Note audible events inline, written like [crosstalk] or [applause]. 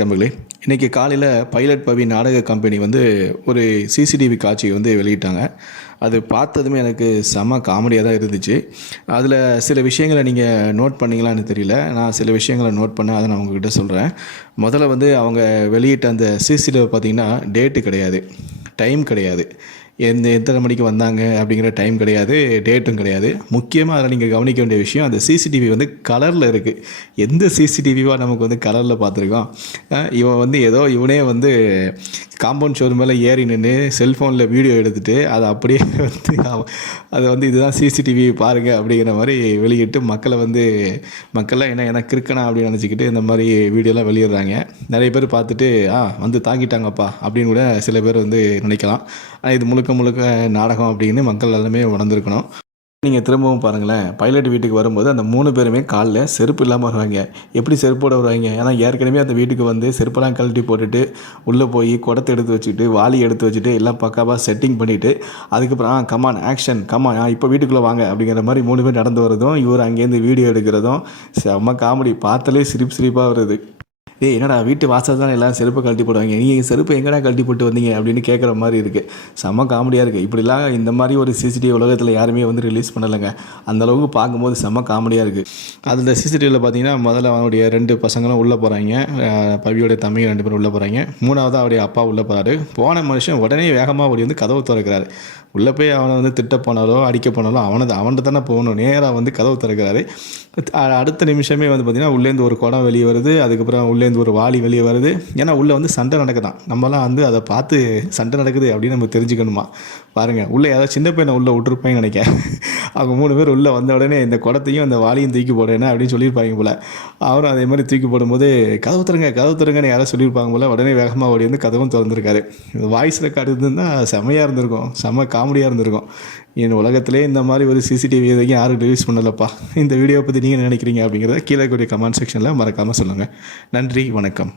நண்பர்களே இன்றைக்கி காலையில் பைலட் பவி நாடக கம்பெனி வந்து ஒரு சிசிடிவி காட்சியை வந்து வெளியிட்டாங்க. அது பார்த்ததுமே எனக்கு செம காமெடியாக தான் இருந்துச்சு. அதில் சில விஷயங்களை நீங்கள் நோட் பண்ணீங்களான்னு தெரியல. நான் சில விஷயங்களை நோட் பண்ண அதை நான் உங்ககிட்ட சொல்கிறேன் முதல்ல வந்து அவங்க வெளியிட்ட அந்த சிசிடிவி பார்த்திங்கன்னா டேட்டு கிடையாது. டைம் கிடையாது. எந்த எத்தனை மணிக்கு வந்தாங்க அப்படிங்கிற டைம் கிடையாது டேட்டும் கிடையாது. முக்கியமாக அதில் நீங்கள் கவனிக்க வேண்டிய விஷயம் அந்த சிசிடிவி வந்து கலரில் இருக்குது எந்த சிசிடிவிவாக நமக்கு வந்து கலரில் பார்த்துருக்கோம்? இவன் வந்து ஏதோ இவனே வந்து காம்பவுண்ட் ஷோர் மேலே ஏறி நின்று செல்ஃபோனில் வீடியோ எடுத்துகிட்டு அதை அப்படியே [laughs] வந்து அதை வந்து இதுதான் சிசிடிவி பாருங்கள் அப்படிங்கிற மாதிரி வெளியிட்டு மக்களை வந்து மக்கள்லாம் என்ன எனக்கு கிறுக்கணா அப்படின்னு நினச்சிக்கிட்டு இந்த மாதிரி வீடியோலாம் வெளியிடுறாங்க. நிறைய பேர் பார்த்துட்டு ஆ வந்து தாங்கிட்டாங்கப்பா அப்படின்னு கூட சில பேர் வந்து நினைக்கலாம். ஆனால் இது முழுக்க முழுக்க நாடகம் அப்படின்னு மக்கள் எல்லாமே உணர்ந்துருக்கணும். நீங்கள் திரும்பவும் பாருங்களேன் பைலட் வீட்டுக்கு வரும்போது அந்த மூணு பேருமே காலில் செருப்பு இல்லாமல் வருவாங்க. எப்படி செருப்போட வருவாங்க? ஏன்னா ஏற்கனவே அந்த வீட்டுக்கு வந்து செருப்பெல்லாம் கழட்டி போட்டுட்டு உள்ளே போய் குடத்தை எடுத்து வச்சுக்கிட்டு வாளி எடுத்து வச்சுட்டு எல்லாம் பக்காவாக செட்டிங் பண்ணிவிட்டு அதுக்கப்புறம் ஆ come on action come on ஆ இப்போ வீட்டுக்குள்ளே வாங்க. அப்படிங்கிற மாதிரி மூணு பேர் நடந்து வரதும் இவர் அங்கேருந்து வீடியோ எடுக்கிறதும் செம்ம காமெடி பார்த்தாலே சிரிப்பு சிரிப்பாக வருது. ஏய் என்னடா வீட்டு வாசல் தான் எல்லாம் செருப்பை கழட்டி போடுவாங்க. நீங்கள் செருப்பு எங்கடா கழட்டி போட்டு வந்தீங்க அப்படின்னு கேட்குற மாதிரி இருக்குது செம்ம காமெடியாக இருக்குது இப்படிலாம் இந்த மாதிரி ஒரு சிசிடிவி உலகத்தில் யாருமே வந்து ரிலீஸ் பண்ணலைங்க. அந்த அளவுக்கு பார்க்கும்போது செம்ம காமெடியாக இருக்குது அதில் சிசிடிவியில் பார்த்தீங்கன்னா முதல்ல அவனுடைய ரெண்டு பசங்களும் உள்ளே போகிறாங்க பவியோட தம்பிங்க ரெண்டு பேரும் உள்ளே போகிறாங்க மூணாவது அவருடைய அப்பா உள்ளே போகிறாரு போன மனுஷன் உடனே வேகமாக ஓடி வந்து கதவு திறக்கிறாரு. உள்ளே போய் அவனை வந்து திட்ட போனாலோ அடிக்க போனாலோ அவனது அவன்கிட்ட தானே போகணும். நேராக வந்து கதவு திறக்கிறாரு. அடுத்த நிமிஷமே வந்து பார்த்திங்கன்னா உள்ளேருந்து ஒரு குடம் வெளியே வருது. அதுக்கப்புறம் உள்ளே உள்ளேருந்து ஒரு வாளி வெளியே வருது. ஏன்னா உள்ளே வந்து சண்டை நடக்குதான். நம்மலாம் வந்து அதை பார்த்து சண்டை நடக்குது அப்படின்னு நம்ம தெரிஞ்சுக்கணுமா? பாருங்கள் உள்ளே யாராவது சின்ன பையனை உள்ளே விட்டுருப்பாங்கன்னு நினைக்கிறேன். [laughs] அவங்க மூணு பேர் உள்ளே வந்த உடனே இந்த குடத்தையும் அந்த வாளியும் தூக்கி போடுறேன்னு அப்படின்னு சொல்லியிருப்பாங்க போல். அவரும் அதே மாதிரி தூக்கி போடும்போது கதவு தருங்க கதவு தருங்கன்னு யாராவது சொல்லியிருப்பாங்க போல். உடனே வேகமாக ஓடி வந்து கதவும் திறந்துருக்காரு. வாய்ஸ் ரெக்கார்டு இருந்ததுன்னா செமையாக இருந்திருக்கும். செம்ம காமெடியாக இருந்திருக்கும். என் உலகத்திலே இந்த மாதிரி ஒரு சிசிடிவி எதையும் யாரும் ரிலீஸ் பண்ணலப்பா. இந்த வீடியோ பற்றி நீங்கள் நினைக்கிறீங்க? அப்படிங்கிறத கீழே கூடிய கமெண்ட் செக்ஷனில் மறக்காமல் சொல்லுங்கள் நன்றி. நன்றி வணக்கம்.